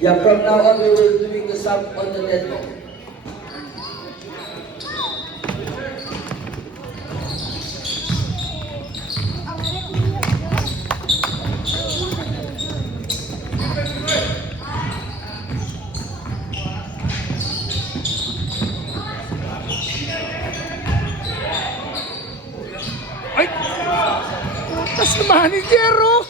Yeah, from now on we will doing the sub on the dead ball. Ay! Tas na manager, oh!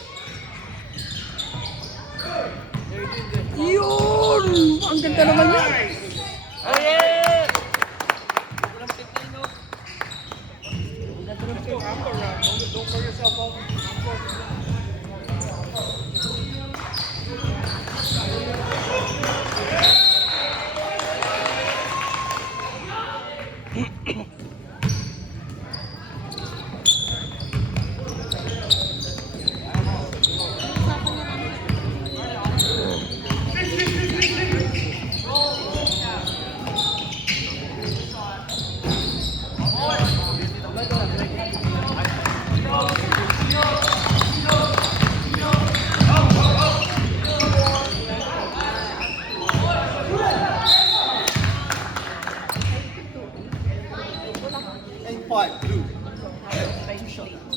Yun! Ang ganda naman yan!